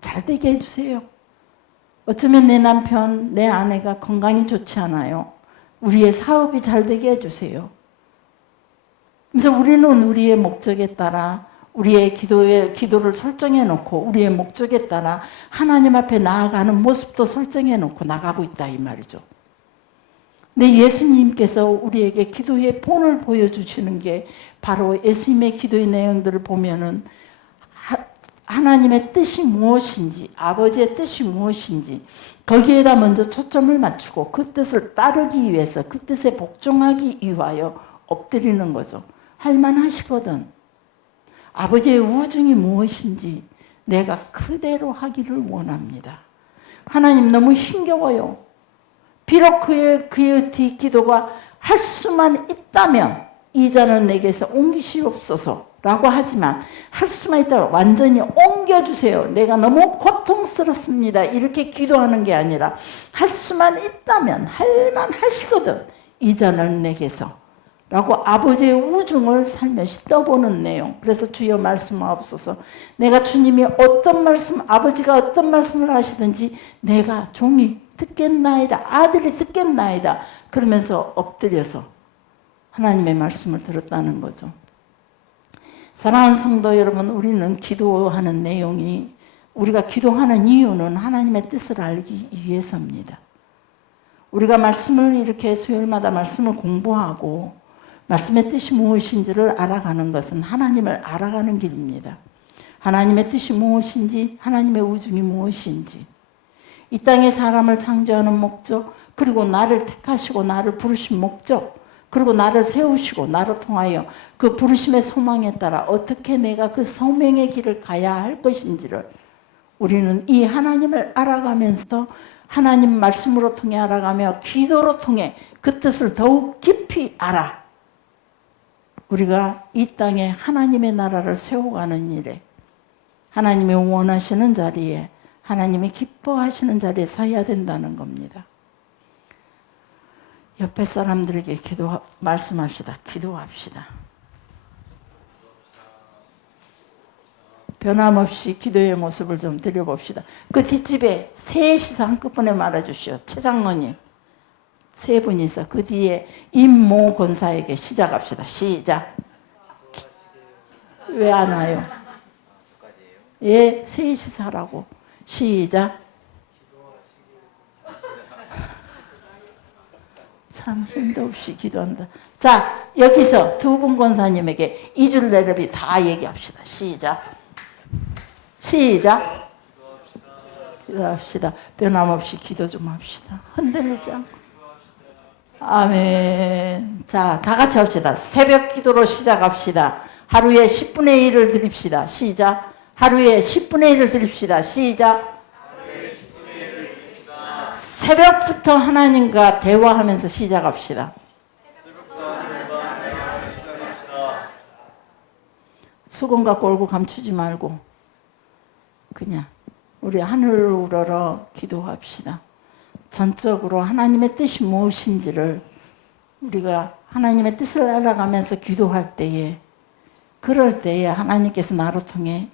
잘 되게 해주세요. 어쩌면 내 남편, 내 아내가 건강이 좋지 않아요. 우리의 사업이 잘 되게 해주세요. 그래서 우리는 우리의 목적에 따라 우리의 기도를 설정해 놓고 우리의 목적에 따라 하나님 앞에 나아가는 모습도 설정해 놓고 나가고 있다 이 말이죠. 근데 예수님께서 우리에게 기도의 본을 보여주시는 게 바로 예수님의 기도의 내용들을 보면은 하나님의 뜻이 무엇인지, 아버지의 뜻이 무엇인지 거기에다 먼저 초점을 맞추고 그 뜻을 따르기 위해서, 그 뜻에 복종하기 위하여 엎드리는 거죠. 할만하시거든. 아버지의 우중이 무엇인지 내가 그대로 하기를 원합니다. 하나님 너무 힘겨워요. 비록 그의 기도가 할 수만 있다면 이 잔을 내게서 옮기시옵소서 라고 하지만 할 수만 있다면 완전히 옮겨주세요. 내가 너무 고통스럽습니다. 이렇게 기도하는 게 아니라 할 수만 있다면 할만 하시거든. 이 잔을 내게서 라고 아버지의 우중을 살며시 떠보는 내용. 그래서 주여 말씀하옵소서. 내가 주님이 어떤 말씀, 아버지가 어떤 말씀을 하시든지 내가 종이 듣겠나이다. 아들이 듣겠나이다. 그러면서 엎드려서 하나님의 말씀을 들었다는 거죠. 사랑하는 성도 여러분, 우리는 기도하는 내용이, 우리가 기도하는 이유는 하나님의 뜻을 알기 위해서입니다. 우리가 말씀을 이렇게 수요일마다 말씀을 공부하고 말씀의 뜻이 무엇인지를 알아가는 것은 하나님을 알아가는 길입니다. 하나님의 뜻이 무엇인지, 하나님의 우중이 무엇인지, 이 땅에 사람을 창조하는 목적, 그리고 나를 택하시고 나를 부르신 목적, 그리고 나를 세우시고 나를 통하여 그 부르심의 소망에 따라 어떻게 내가 그 소명의 길을 가야 할 것인지를 우리는 이 하나님을 알아가면서 하나님 말씀으로 통해 알아가며 기도로 통해 그 뜻을 더욱 깊이 알아 우리가 이 땅에 하나님의 나라를 세워가는 일에, 하나님이 원하시는 자리에, 하나님이 기뻐하시는 자리에 서야 된다는 겁니다. 옆에 사람들에게 말씀합시다. 기도합시다. 변함없이 기도의 모습을 좀 드려봅시다. 그 뒷집에 셋이서 한꺼번에 말해주시오. 최장로님 세 분이서 그 뒤에 임모 권사에게 시작합시다. 시작. 왜 안 와요? 예, 셋이서 하라고. 시작. 참 힘도 없이 기도한다. 자, 여기서 두 분 권사님에게 2줄 내렵이 다 얘기합시다. 시작. 시작. 기도합시다. 변함없이 기도 좀 합시다. 흔들리지 않고. 아멘. 자, 다 같이 합시다. 새벽 기도로 시작합시다. 하루에 10분의 1을 드립시다. 시작. 하루에 10분의 1을 드립시다. 시작. 새벽부터 하나님과 대화하면서 시작합시다. 수건 갖고 얼굴 감추지 말고 그냥 우리 하늘을 우러러 기도합시다. 전적으로 하나님의 뜻이 무엇인지를 우리가 하나님의 뜻을 알아가면서 기도할 때에, 그럴 때에 하나님께서 나로 통해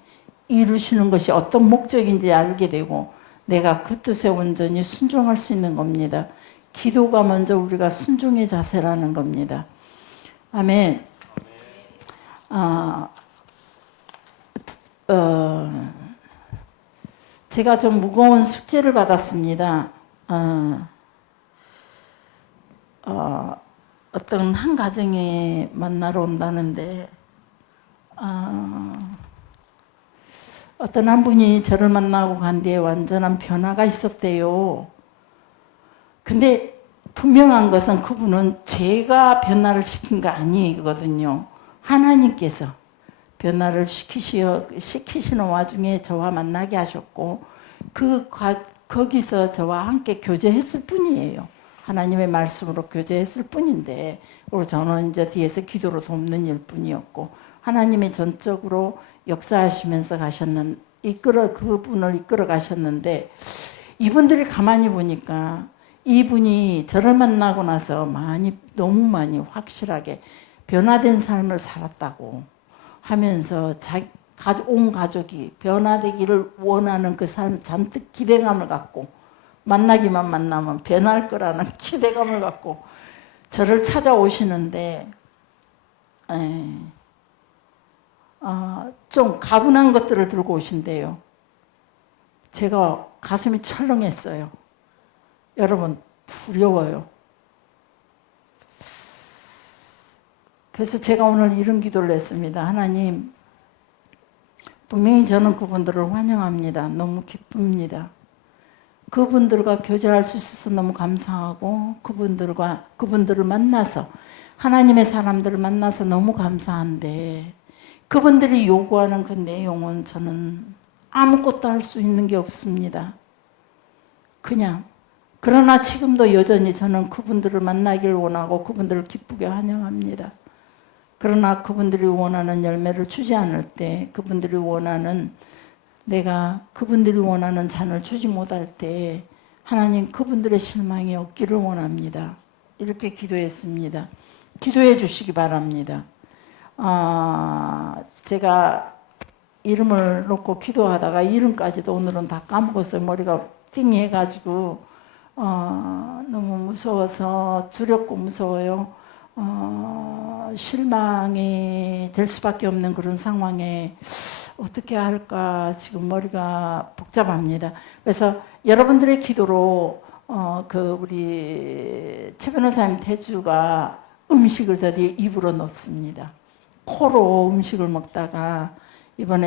이루시는 것이 어떤 목적인지 알게 되고 내가 그 뜻에 온전히 순종할 수 있는 겁니다. 기도가 먼저 우리가 순종의 자세라는 겁니다. 아멘. 제가 좀 무거운 숙제를 받았습니다. 어떤 한 가정에 만나러 온다는데 어떤 한 분이 저를 만나고 간 뒤에 완전한 변화가 있었대요. 근데 분명한 것은 그분은 제가 변화를 시킨 거 아니거든요. 하나님께서 변화를 시키시는 와중에 저와 만나게 하셨고 거기서 저와 함께 교제했을 뿐이에요. 하나님의 말씀으로 교제했을 뿐인데, 그리고 저는 이제 뒤에서 기도로 돕는 일 뿐이었고, 하나님이 전적으로 역사하시면서 그분을 이끌어 가셨는데, 이분들이 가만히 보니까 이분이 저를 만나고 나서 너무 많이 확실하게 변화된 삶을 살았다고 하면서 온 가족이 변화되기를 원하는 그 삶 잔뜩 기대감을 갖고 만나기만 만나면 변할 거라는 기대감을 갖고 저를 찾아오시는데 좀 가분한 것들을 들고 오신대요. 제가 가슴이 철렁했어요. 여러분 두려워요. 그래서 제가 오늘 이런 기도를 했습니다. 하나님, 분명히 저는 그분들을 환영합니다. 너무 기쁩니다. 그분들과 교제할 수 있어서 너무 감사하고 그분들을 만나서 하나님의 사람들을 만나서 너무 감사한데 그분들이 요구하는 그 내용은 저는 아무것도 할 수 있는 게 없습니다. 그러나 지금도 여전히 저는 그분들을 만나길 원하고 그분들을 기쁘게 환영합니다. 그러나 그분들이 원하는 열매를 주지 않을 때 내가 그분들이 원하는 잔을 주지 못할 때 하나님 그분들의 실망이 없기를 원합니다. 이렇게 기도했습니다. 기도해 주시기 바랍니다. 제가 이름을 놓고 기도하다가 이름까지도 오늘은 다 까먹었어요. 머리가 띵해가지고 너무 무서워서 두렵고 무서워요. 실망이 될 수밖에 없는 그런 상황에 어떻게 할까 지금 머리가 복잡합니다. 그래서 여러분들의 기도로 우리 최 변호사님 태주가 음식을 드디어 입으로 넣습니다. 코로 음식을 먹다가 이번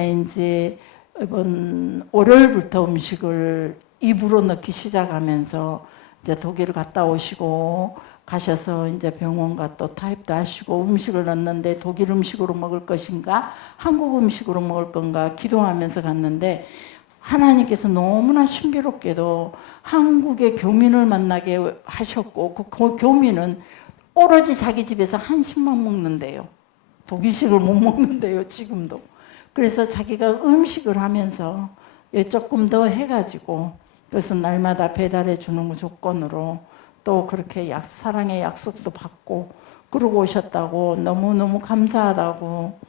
월요일부터 음식을 입으로 넣기 시작하면서 이제 독일을 갔다 오시고 가셔서 이제 병원과 또 타입도 하시고 음식을 넣는데 독일 음식으로 먹을 것인가 한국 음식으로 먹을 건가 기도하면서 갔는데 하나님께서 너무나 신비롭게도 한국의 교민을 만나게 하셨고 그 교민은 오로지 자기 집에서 한식만 먹는데요. 독일식을 못 먹는데요, 지금도. 그래서 자기가 음식을 하면서 조금 더 해가지고 그래서 날마다 배달해 주는 조건으로 또 그렇게 사랑의 약속도 받고 그러고 오셨다고 너무너무 감사하다고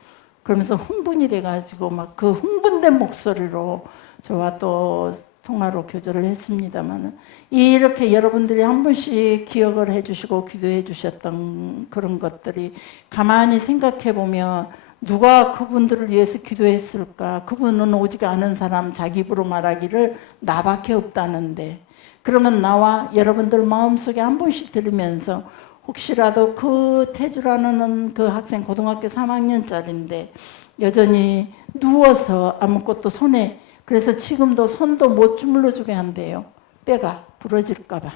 그러면서 흥분이 돼가지고 막 그 흥분된 목소리로 저와 또 통화로 교제를 했습니다만 이렇게 여러분들이 한 번씩 기억을 해주시고 기도해 주셨던 그런 것들이 가만히 생각해 보면 누가 그분들을 위해서 기도했을까? 그분은 오직 아는 사람 자기 입으로 말하기를 나밖에 없다는데 그러면 나와 여러분들 마음속에 한 번씩 들으면서 혹시라도 그 태주라는 그 학생 고등학교 3학년짜리인데 여전히 누워서 아무것도 손에 그래서 지금도 손도 못 주물러 주게 한대요. 뼈가 부러질까 봐.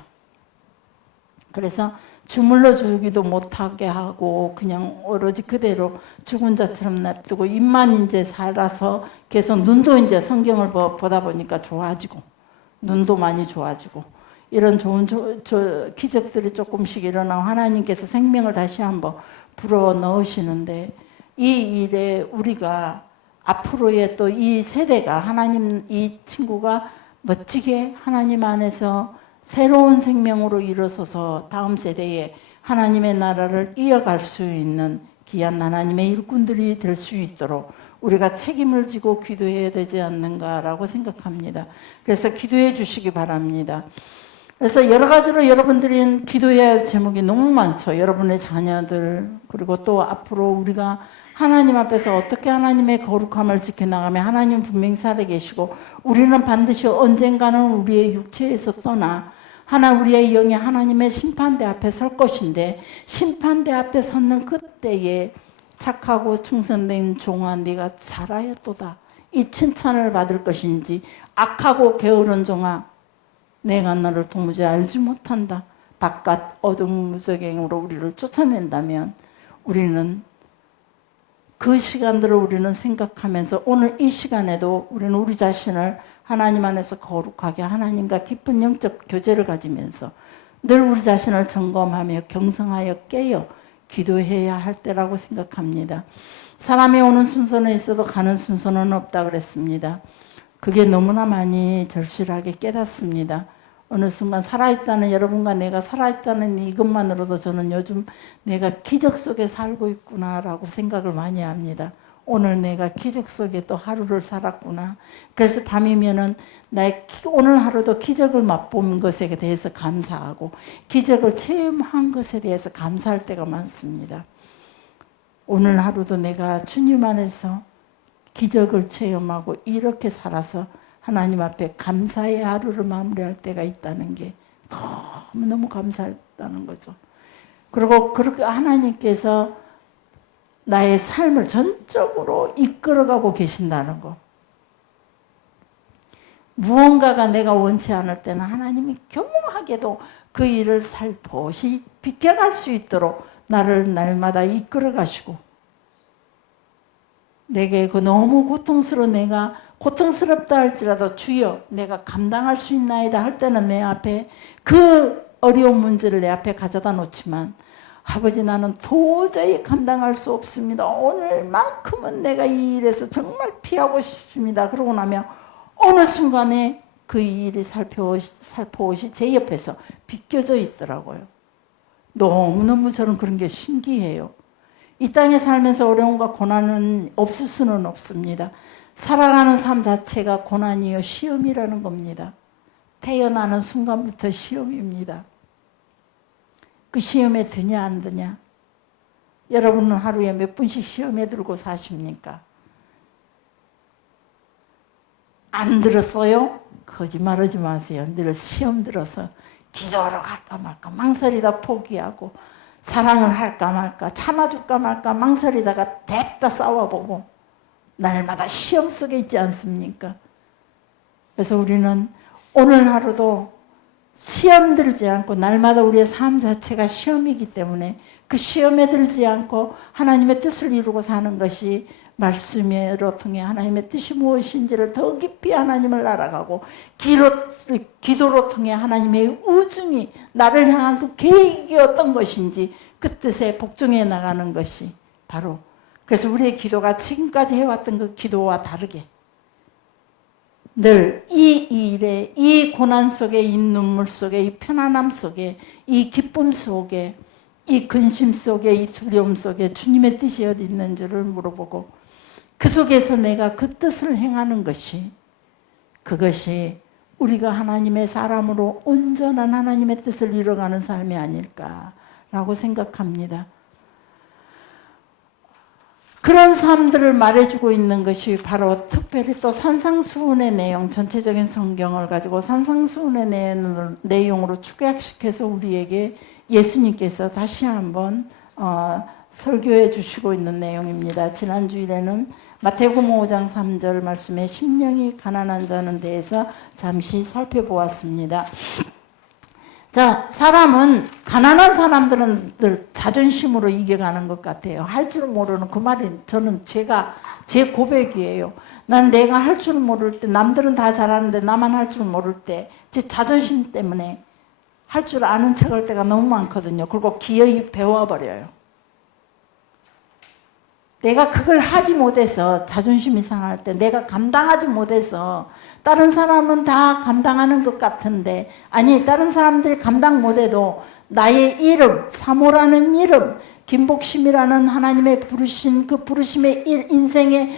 그래서 주물러 주기도 못하게 하고 그냥 오로지 그대로 죽은 자처럼 냅두고 입만 이제 살아서 계속 눈도 이제 성경을 보다 보니까 좋아지고 눈도 많이 좋아지고 이런 좋은 기적들이 조금씩 일어나고 하나님께서 생명을 다시 한번 불어 넣으시는데 이 일에 우리가 앞으로의 또 이 세대가 하나님 이 친구가 멋지게 하나님 안에서 새로운 생명으로 일어서서 다음 세대에 하나님의 나라를 이어갈 수 있는 귀한 하나님의 일꾼들이 될 수 있도록 우리가 책임을 지고 기도해야 되지 않는가라고 생각합니다. 그래서 기도해 주시기 바랍니다. 그래서 여러 가지로 여러분들이 기도해야 할 제목이 너무 많죠. 여러분의 자녀들 그리고 또 앞으로 우리가 하나님 앞에서 어떻게 하나님의 거룩함을 지켜나가며 하나님 분명히 살아계시고 우리는 반드시 언젠가는 우리의 육체에서 떠나 우리의 영이 하나님의 심판대 앞에 설 것인데 심판대 앞에 섰는 그때에 착하고 충성된 종아 네가 잘하였도다 이 칭찬을 받을 것인지 악하고 게으른 종아 내가 너를 도무지 알지 못한다 바깥 어둠 무적행으로 우리를 쫓아낸다면 우리는 그 시간들을 우리는 생각하면서 오늘 이 시간에도 우리는 우리 자신을 하나님 안에서 거룩하게 하나님과 깊은 영적 교제를 가지면서 늘 우리 자신을 점검하며 경성하여 깨어 기도해야 할 때라고 생각합니다. 사람이 오는 순서는 있어도 가는 순서는 없다 그랬습니다. 그게 너무나 많이 절실하게 깨닫습니다. 어느 순간 살아있다는 여러분과 내가 살아있다는 이것만으로도 저는 요즘 내가 기적 속에 살고 있구나라고 생각을 많이 합니다. 오늘 내가 기적 속에 또 하루를 살았구나. 그래서 밤이면은 나의 오늘 하루도 기적을 맛본 것에 대해서 감사하고 기적을 체험한 것에 대해서 감사할 때가 많습니다. 오늘 하루도 내가 주님 안에서 기적을 체험하고 이렇게 살아서 하나님 앞에 감사의 하루를 마무리할 때가 있다는 게 너무너무 감사하다는 거죠. 그리고 그렇게 하나님께서 나의 삶을 전적으로 이끌어가고 계신다는 거. 무언가가 내가 원치 않을 때는 하나님이 교묘하게도 그 일을 살포시 비켜갈 수 있도록 나를 날마다 이끌어 가시고, 내게 그 너무 내가 고통스럽다 할지라도 주여 내가 감당할 수 있나이다 할 때는 내 앞에 그 어려운 문제를 내 앞에 가져다 놓지만, 아버지 나는 도저히 감당할 수 없습니다. 오늘만큼은 내가 이 일에서 정말 피하고 싶습니다. 그러고 나면 어느 순간에 그 일이 살포시 제 옆에서 비껴져 있더라고요. 너무너무 저는 그런 게 신기해요. 이 땅에 살면서 어려움과 고난은 없을 수는 없습니다. 살아가는 삶 자체가 고난이요 시험이라는 겁니다. 태어나는 순간부터 시험입니다. 그 시험에 드냐 안 드냐? 여러분은 하루에 몇 분씩 시험에 들고 사십니까? 안 들었어요? 거짓말하지 마세요. 늘 시험 들어서 기도하러 갈까 말까 망설이다 포기하고, 사랑을 할까 말까 참아줄까 말까 망설이다가 됐다 싸워보고, 날마다 시험 속에 있지 않습니까? 그래서 우리는 오늘 하루도 시험 들지 않고, 날마다 우리의 삶 자체가 시험이기 때문에 그 시험에 들지 않고 하나님의 뜻을 이루고 사는 것이 말씀으로 통해 하나님의 뜻이 무엇인지를 더 깊이 하나님을 알아가고, 기도로 통해 하나님의 우중이 나를 향한 그 계획이 어떤 것인지 그 뜻에 복종해 나가는 것이 바로, 그래서 우리의 기도가 지금까지 해왔던 그 기도와 다르게 늘 이 일에, 이 고난 속에, 이 눈물 속에, 이 편안함 속에, 이 기쁨 속에, 이 근심 속에, 이 두려움 속에 주님의 뜻이 어디 있는지를 물어보고, 그 속에서 내가 그 뜻을 행하는 것이, 그것이 우리가 하나님의 사람으로 온전한 하나님의 뜻을 이뤄가는 삶이 아닐까라고 생각합니다. 그런 삶들을 말해주고 있는 것이 바로 특별히 또 산상수훈의 내용, 전체적인 성경을 가지고 산상수훈의 내용으로 축약시켜서 우리에게 예수님께서 다시 한번 설교해 주시고 있는 내용입니다. 지난주일에는 마태복음 5장 3절 말씀에 심령이 가난한 자는 대해서 잠시 살펴보았습니다. 자, 사람은, 가난한 사람들은 늘 자존심으로 이겨가는 것 같아요. 할 줄 모르는, 그 말이 저는 제 고백이에요. 난 내가 할 줄 모를 때, 남들은 다 잘하는데 나만 할 줄 모를 때 제 자존심 때문에 할 줄 아는 척할 때가 너무 많거든요. 그리고 기어이 배워버려요. 내가 그걸 하지 못해서 자존심이 상할 때, 내가 감당하지 못해서, 다른 사람은 다 감당하는 것 같은데, 아니 다른 사람들이 감당 못해도 나의 이름, 사모라는 이름, 김복심이라는 하나님의 부르신 그 부르심의 인생의,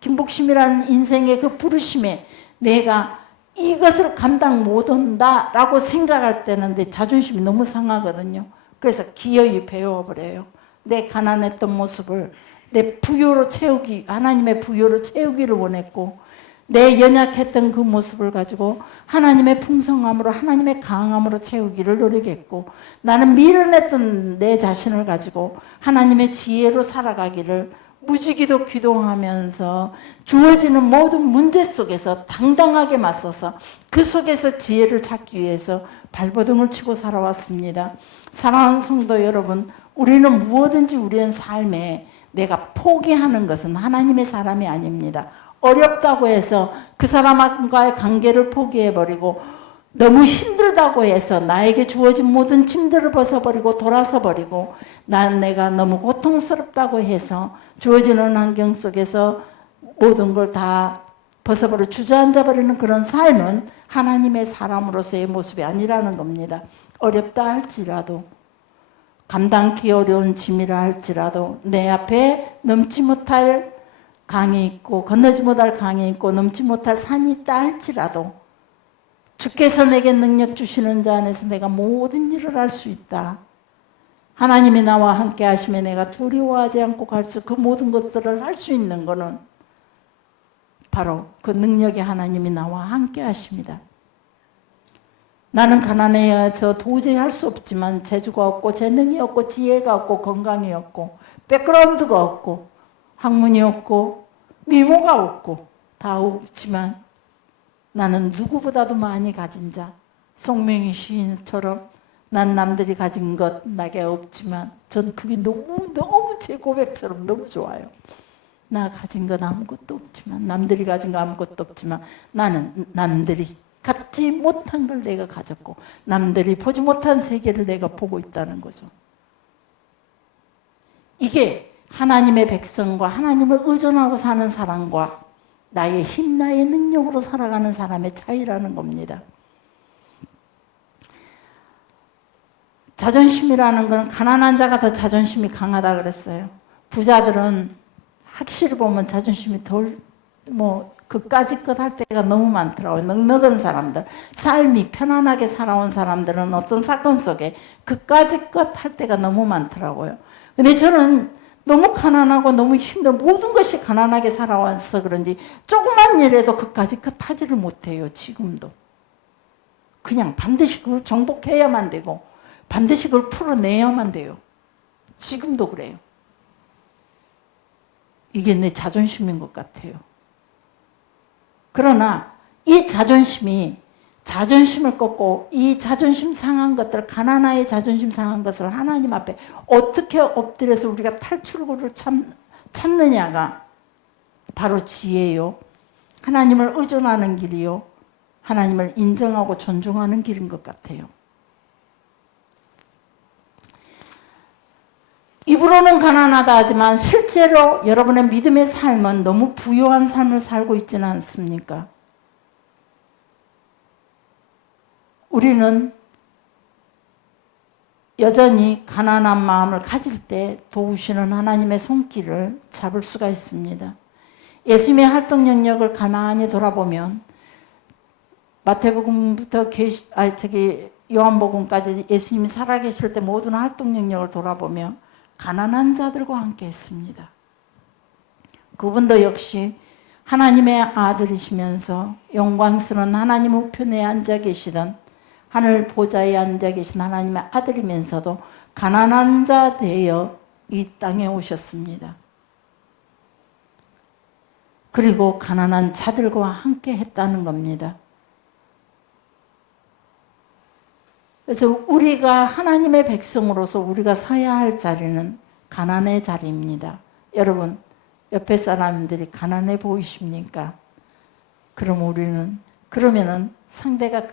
김복심이라는 인생의 그 부르심에 내가 이것을 감당 못한다라고 생각할 때는 내 자존심이 너무 상하거든요. 그래서 기어이 배워버려요. 내 가난했던 모습을 내 부요로 채우기, 하나님의 부요로 채우기를 원했고, 내 연약했던 그 모습을 가지고 하나님의 풍성함으로, 하나님의 강함으로 채우기를 노력했고, 나는 미련했던 내 자신을 가지고 하나님의 지혜로 살아가기를 무지기도 기도하면서 주어지는 모든 문제 속에서 당당하게 맞서서 그 속에서 지혜를 찾기 위해서 발버둥을 치고 살아왔습니다. 사랑하는 성도 여러분, 우리는 무엇든지 우리의 삶에 내가 포기하는 것은 하나님의 사람이 아닙니다. 어렵다고 해서 그 사람과의 관계를 포기해버리고, 너무 힘들다고 해서 나에게 주어진 모든 짐들을 벗어버리고 돌아서 버리고, 내가 너무 고통스럽다고 해서 주어지는 환경 속에서 모든 걸 다 벗어버려 주저앉아버리는 그런 삶은 하나님의 사람으로서의 모습이 아니라는 겁니다. 어렵다 할지라도 감당기 어려운 짐이라 할지라도 내 앞에 넘지 못할 강이 있고 건너지 못할 강이 있고 넘지 못할 산이 있다 할지라도 주께서 내게 능력 주시는 자 안에서 내가 모든 일을 할 수 있다. 하나님이 나와 함께 하시면 내가 두려워하지 않고 갈 수 그 모든 것들을 할 수 있는 것은 바로 그 능력의 하나님이 나와 함께 하십니다. 나는 가난해서 도저히 할 수 없지만 재주가 없고 재능이 없고 지혜가 없고 건강이 없고 백그라운드가 없고 학문이 없고 미모가 없고 다 없지만 나는 누구보다도 많이 가진 자 송명희 시인처럼 난 남들이 가진 것 나게 없지만 전 그게 너무 제 고백처럼 너무 좋아요. 나 가진 건 아무것도 없지만 남들이 가진 거 아무것도 없지만 나는 남들이 갖지 못한 걸 내가 가졌고 남들이 보지 못한 세계를 내가 보고 있다는 거죠. 이게 하나님의 백성과 하나님을 의존하고 사는 사람과 나의 힘, 나의 능력으로 살아가는 사람의 차이라는 겁니다. 자존심이라는 건 가난한 자가 더 자존심이 강하다 그랬어요. 부자들은 확실히 보면 자존심이 그까짓 것 할 때가 너무 많더라고요. 넉넉한 사람들, 삶이 편안하게 살아온 사람들은 어떤 사건 속에 그까짓 것 할 때가 너무 많더라고요. 근데 저는 너무 가난하고 너무 힘들어 모든 것이 가난하게 살아와서 그런지 조그만 일에도 그까짓 것 하지를 못해요. 지금도. 그냥 반드시 그걸 정복해야만 되고 반드시 그걸 풀어내야만 돼요. 지금도 그래요. 이게 내 자존심인 것 같아요. 그러나 이 자존심을 꺾고 이 자존심 상한 것들, 가난하의 자존심 상한 것을 하나님 앞에 어떻게 엎드려서 우리가 탈출구를 찾느냐가 바로 지혜요. 하나님을 의존하는 길이요. 하나님을 인정하고 존중하는 길인 것 같아요. 입으로는 가난하다 하지만 실제로 여러분의 믿음의 삶은 너무 부유한 삶을 살고 있지는 않습니까? 우리는 여전히 가난한 마음을 가질 때 도우시는 하나님의 손길을 잡을 수가 있습니다. 예수님의 활동 영역을 가만히 돌아보면 마태복음부터 요한복음까지 예수님이 살아계실 때 모든 활동 영역을 돌아보면 가난한 자들과 함께 했습니다. 그분도 역시 하나님의 아들이시면서 영광스러운 하나님 우편에 앉아 계시던 하늘 보좌에 앉아 계신 하나님의 아들이면서도 가난한 자 되어 이 땅에 오셨습니다. 그리고 가난한 자들과 함께 했다는 겁니다. 그래서 우리가 하나님의 백성으로서 우리가 서야 할 자리는 가난의 자리입니다. 여러분, 옆에 사람들이 가난해 보이십니까? 그러면은 상대가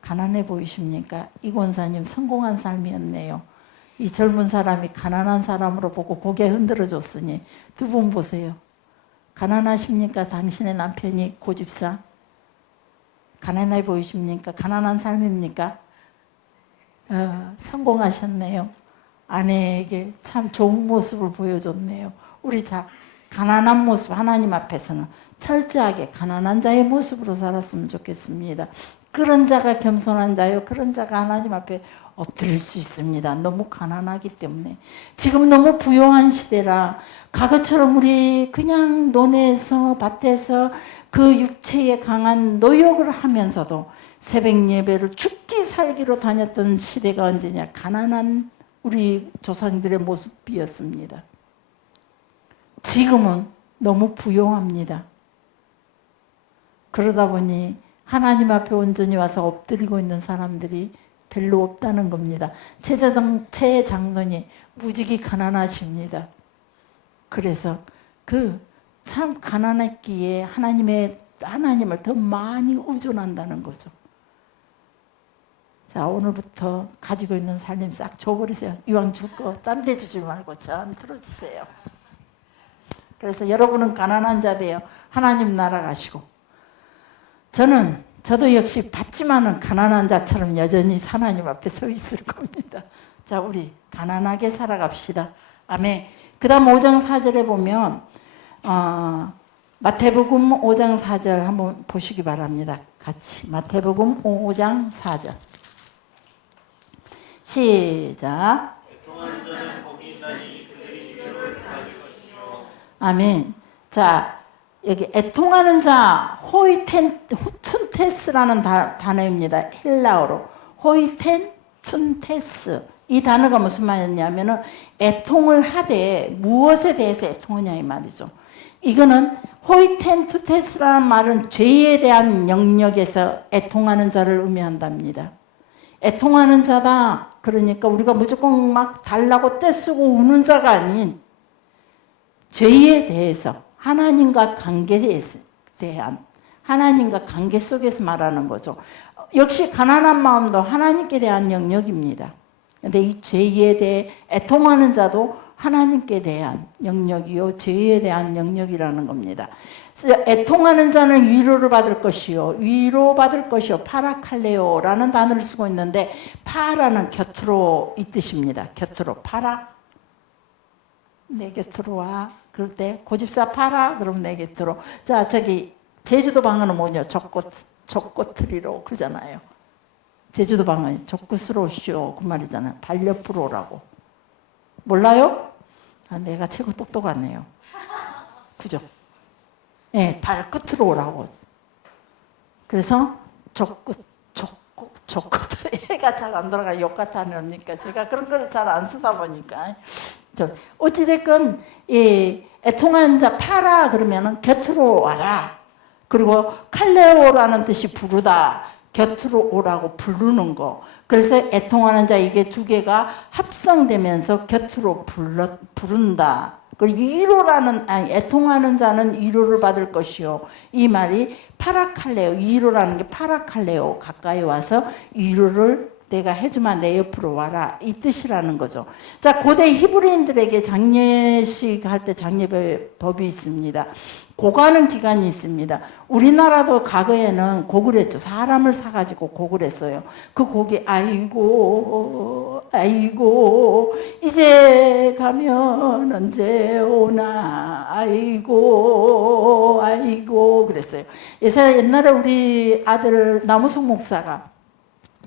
가난해 보이십니까? 이 권사님 성공한 삶이었네요. 이 젊은 사람이 가난한 사람으로 보고 고개 흔들어 줬으니 두 분 보세요. 가난하십니까? 당신의 남편이 고집사? 가난해 보이십니까? 가난한 삶입니까? 성공하셨네요. 아내에게 참 좋은 모습을 보여줬네요. 우리 가난한 모습 하나님 앞에서는 철저하게 가난한 자의 모습으로 살았으면 좋겠습니다. 그런 자가 겸손한 자요. 그런 자가 하나님 앞에 엎드릴 수 있습니다. 너무 가난하기 때문에. 지금 너무 부유한 시대라 과거처럼 우리 그냥 논에서 밭에서 그 육체에 강한 노역을 하면서도 새벽 예배를 죽기 살기로 다녔던 시대가 언제냐. 가난한 우리 조상들의 모습이었습니다. 지금은 너무 부유합니다. 그러다 보니 하나님 앞에 온전히 와서 엎드리고 있는 사람들이 별로 없다는 겁니다. 최 장로님 무지개 가난하십니다. 그래서 참 가난했기에 하나님을 더 많이 의존한다는 거죠. 자, 오늘부터 가지고 있는 살림 싹 줘버리세요. 이왕 줄 거 딴 데 주지 말고 저한테 들어주세요. 그래서 여러분은 가난한 자 되어 하나님 나라 가시고, 저도 역시 받지만은 가난한 자처럼 여전히 하나님 앞에 서 있을 겁니다. 자, 우리 가난하게 살아갑시다. 아멘. 그 다음 5장 4절에 보면 마태복음 5장 4절 한번 보시기 바랍니다. 같이 마태복음 5장 4절 시작. 아멘. 자, 여기 애통하는 자 호이텐툰테스라는 단어입니다. 헬라어로 호이텐툰테스. 이 단어가 무슨 말이냐면은 애통을 하되 무엇에 대해서 애통하냐 이 말이죠. 이거는 호이텐투테스라는 말은 죄에 대한 영역에서 애통하는 자를 의미한답니다. 애통하는 자다. 그러니까 우리가 무조건 막 달라고 떼쓰고 우는 자가 아닌 죄에 대해서 하나님과 관계에 대한 하나님과 관계 속에서 말하는 거죠. 역시 가난한 마음도 하나님께 대한 영역입니다. 근데 이 죄에 대해 애통하는 자도 하나님께 대한 영역이요 죄에 대한 영역이라는 겁니다. 애통하는 자는 위로를 받을 것이요 위로받을 것이요 파라칼레오라는 단어를 쓰고 있는데 파라는 곁으로 이 뜻입니다. 곁으로 파라 내 곁으로 와. 그럴 때 고집사 파라 그러면 내 곁으로. 자, 저기 제주도 방언은 뭐냐? 적꽃트리로 그러잖아요. 제주도 방언이 적굿으로 오시오 그 말이잖아요. 발 옆으로 오라고. 몰라요? 아, 내가 최고 똑똑하네요. 그죠? 네, 발끝으로 오라고. 그래서 적굿 얘가 잘 안 들어가 욕 같아 하니까 제가 그런 걸 잘 안 쓰다 보니까. 어찌됐건 이 애통하는 자 파라 그러면은 곁으로 와라. 그리고 칼레오라는 뜻이 부르다. 곁으로 오라고 부르는 거. 그래서 애통하는 자 이게 두 개가 합성되면서 곁으로 부른다. 그리고 위로라는 애통하는 자는 위로를 받을 것이요. 이 말이 파라칼레오 위로라는 게 파라칼레오 가까이 와서 위로를 내가 해주면 내 옆으로 와라 이 뜻이라는 거죠. 자, 고대 히브리인들에게 장례식 할 때 장례법이 있습니다. 고가는 기간이 있습니다. 우리나라도 과거에는 곡을 했죠. 사람을 사가지고 곡을 했어요. 그 곡이 아이고 이제 가면 언제 오나 아이고 그랬어요. 옛날에 우리 아들 남우석 목사가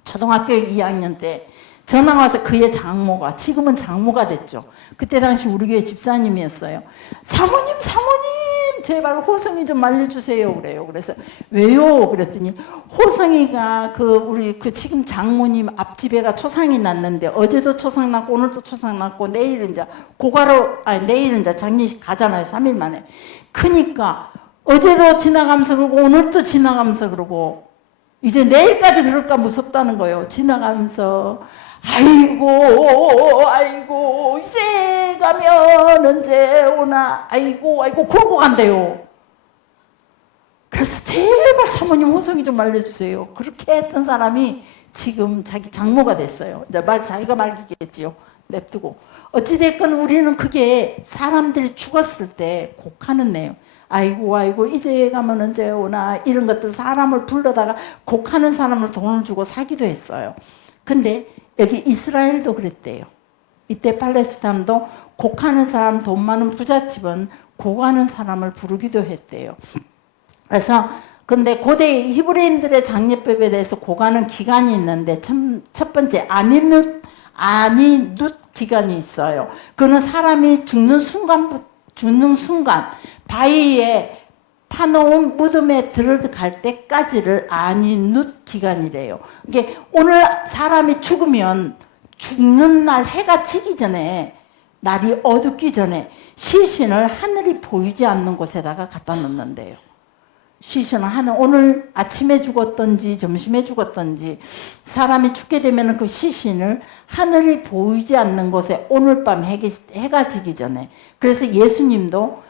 초등학교 2학년 때 전화 와서 그의 장모가 지금은 장모가 됐죠. 그때 당시 우리 교회 집사님이었어요. 사모님 제발 호성이 좀 말려주세요 그래요. 그래서 왜요? 그랬더니 호성이가 우리 지금 장모님 앞집에가 초상이 났는데 어제도 초상 났고 오늘도 초상 났고 내일은 이제 장례식 가잖아요. 3일 만에. 그러니까 어제도 지나가면서 그러고 오늘도 지나가면서 그러고 이제 내일까지 그럴까 무섭다는 거예요. 지나가면서 아이고 이제 가면 언제 오나 아이고 그러고 간대요. 그래서 제발 사모님 호성이 좀 말려주세요. 그렇게 했던 사람이 지금 자기 장모가 됐어요. 이제 자기가 말기겠지요. 냅두고. 어찌됐건 우리는 그게 사람들이 죽었을 때 곡하는 내용. 아이고 이제 가면 언제 오나 이런 것들 사람을 불러다가 곡하는 사람을 돈을 주고 사기도 했어요. 근데 여기 이스라엘도 그랬대요. 이때 팔레스타인도 곡하는 사람 돈 많은 부잣집은 곡하는 사람을 부르기도 했대요. 그래서 근데 고대 히브리인들의 장례법에 대해서 곡하는 기간이 있는데 첫 번째 아니눕 기간이 있어요. 그는 사람이 죽는 순간 바위에 파놓은 무덤에 들어갈 때까지를 아니눕 기간이래요. 이게 오늘 사람이 죽으면 죽는 날 해가 지기 전에 날이 어둡기 전에 시신을 하늘이 보이지 않는 곳에다가 갖다 놓는데요. 시신은 오늘 아침에 죽었던지 점심에 죽었던지 사람이 죽게 되면 그 시신을 하늘이 보이지 않는 곳에 오늘 밤 해가 지기 전에. 그래서 예수님도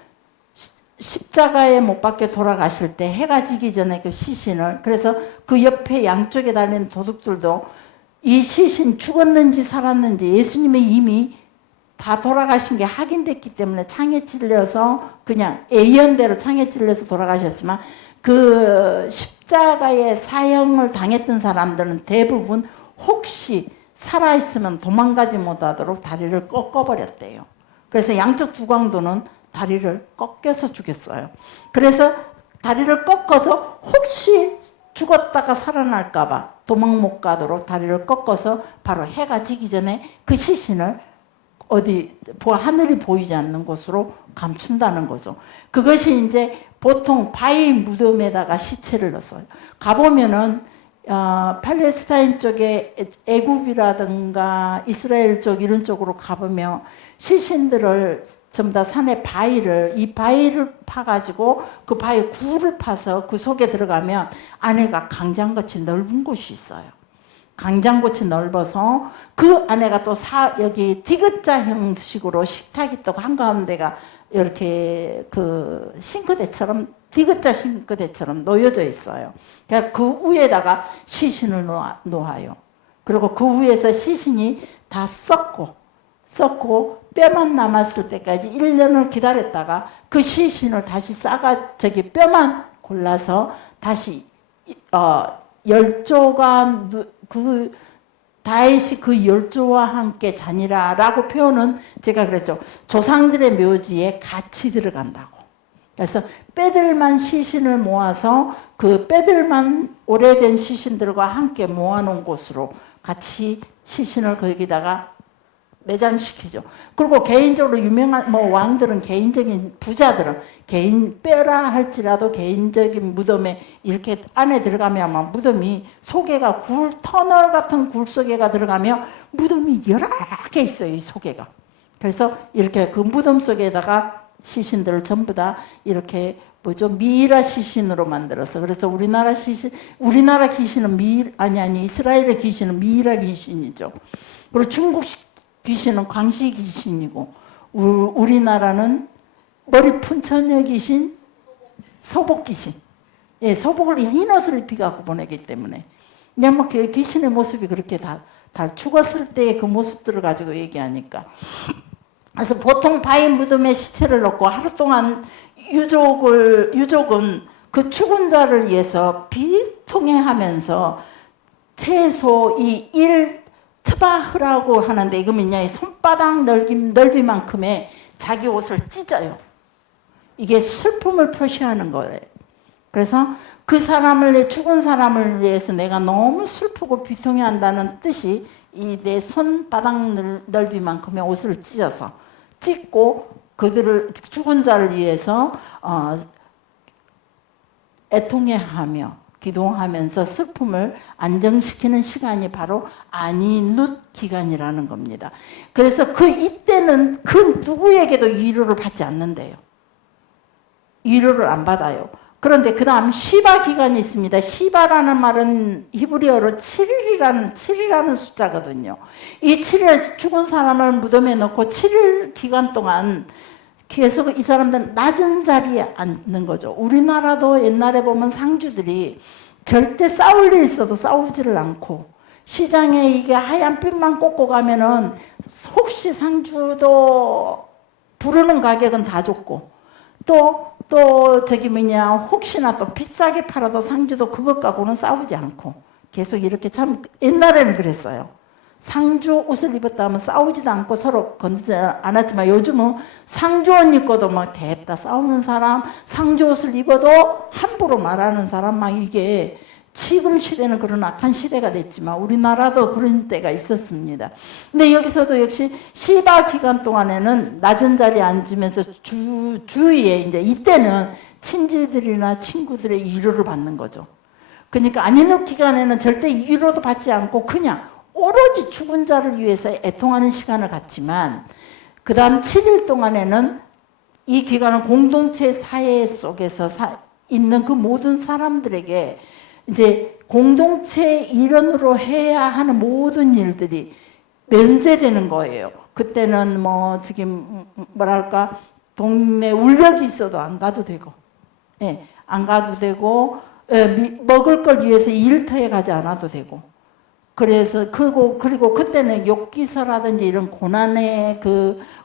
십자가에 못 박혀 돌아가실 때 해가 지기 전에 그 시신을, 그래서 그 옆에 양쪽에 달린 도둑들도 이 시신 죽었는지 살았는지 예수님이 이미 다 돌아가신 게 확인됐기 때문에 창에 찔려서 그냥 예언대로 창에 찔려서 돌아가셨지만 그 십자가의 사형을 당했던 사람들은 대부분 혹시 살아있으면 도망가지 못하도록 다리를 꺾어버렸대요. 그래서 양쪽 두광도는 다리를 꺾여서 죽였어요. 그래서 다리를 꺾어서 혹시 죽었다가 살아날까봐 도망 못 가도록 다리를 꺾어서 바로 해가 지기 전에 그 시신을 하늘이 보이지 않는 곳으로 감춘다는 거죠. 그것이 이제 보통 바위 무덤에다가 시체를 넣었어요. 가보면은 팔레스타인 쪽에 애굽이라든가 이스라엘 쪽 이런 쪽으로 가보면 시신들을 전부 다 산에 이 바위를 파가지고 그 바위 굴을 파서 그 속에 들어가면 안에가 강장같이 넓은 곳이 있어요. 강장같이 넓어서 그 안에가 또 여기 디귿자 형식으로 식탁이 또 한가운데가 이렇게 그 싱크대처럼 디귿자 싱크대처럼 놓여져 있어요. 그러니까 그 위에다가 시신을 놓아요. 그리고 그 위에서 시신이 다 썩고 뼈만 남았을 때까지 1년을 기다렸다가 그 시신을 다시 뼈만 골라서 다시 열조가 그 다윗이 그 열조와 함께 자니라라고 표현은 제가 그랬죠. 조상들의 묘지에 같이 들어간다고. 그래서 뼈들만 시신을 모아서 그 뼈들만 오래된 시신들과 함께 모아놓은 곳으로 같이 시신을 거기다가 매장시키죠. 그리고 개인적으로 유명한 왕들은 개인적인 부자들은 개인 뼈라 할지라도 개인적인 무덤에 이렇게 안에 들어가면 아마 무덤이 소개가 터널 같은 굴 속에가 들어가면 무덤이 여러 개 있어요. 이 소개가. 그래서 이렇게 그 무덤 속에다가 시신들을 전부 다 이렇게 미이라 시신으로 만들어서 그래서 우리나라 귀신은 이스라엘의 귀신은 미이라 귀신이죠. 그리고 중국 귀신은 광시 귀신이고 우리나라는 머리 푼 처녀 귀신, 소복 귀신. 예, 소복을 흰 옷을 입히고 보내기 때문에 그냥 그 귀신의 모습이 그렇게 다 죽었을 때의 그 모습들을 가지고 얘기하니까. 그래서 보통 바위 무덤에 시체를 넣고 하루 동안 유족은 그 죽은 자를 위해서 비통해하면서 최소 트바흐라고 하는데 이거 뭐냐, 손바닥 넓이만큼의 자기 옷을 찢어요. 이게 슬픔을 표시하는 거예요. 그래서 죽은 사람을 위해서 내가 너무 슬프고 비통해한다는 뜻이 이 내 손바닥 넓이만큼의 옷을 찢고 죽은 자를 위해서 애통해하며 기도하면서 슬픔을 안정시키는 시간이 바로 아니룻 기간이라는 겁니다. 그래서 이때는 그 누구에게도 위로를 받지 않는데요. 위로를 안 받아요. 그런데 그 다음 시바 기간이 있습니다. 시바라는 말은 히브리어로 7일이라는 숫자거든요. 이 7일 죽은 사람을 무덤에 넣고 7일 기간 동안 계속 이 사람들은 낮은 자리에 앉는 거죠. 우리나라도 옛날에 보면 상주들이 절대 싸울 일 있어도 싸우지를 않고 시장에 이게 하얀 핀만 꽂고 가면은 혹시 상주도 부르는 가격은 다 줬고 또 혹시나 또 비싸게 팔아도 상주도 그것 갖고는 싸우지 않고 계속 이렇게 참 옛날에는 그랬어요. 상주 옷을 입었다 하면 싸우지도 않고 서로 건드지 않았지만 요즘은 상주 옷 입고도 막 대다 싸우는 사람, 상주 옷을 입어도 함부로 말하는 사람, 막 이게 지금 시대는 그런 악한 시대가 됐지만 우리나라도 그런 때가 있었습니다. 근데 여기서도 역시 시바 기간 동안에는 낮은 자리에 앉으면서 주위에 이제 이때는 친지들이나 친구들의 위로를 받는 거죠. 그러니까 안일록 기간에는 절대 위로도 받지 않고 그냥 오로지 죽은 자를 위해서 애통하는 시간을 갖지만 그 다음 7일 동안에는 이 기간은 공동체 사회 속에서 있는 그 모든 사람들에게 이제 공동체 일원으로 해야 하는 모든 일들이 면제되는 거예요. 그때는 지금 동네 울력이 있어도 안 가도 되고, 예, 안 가도 되고, 먹을 걸 위해서 일터에 가지 않아도 되고. 그래서 그리고 그때는 욕기서라든지 이런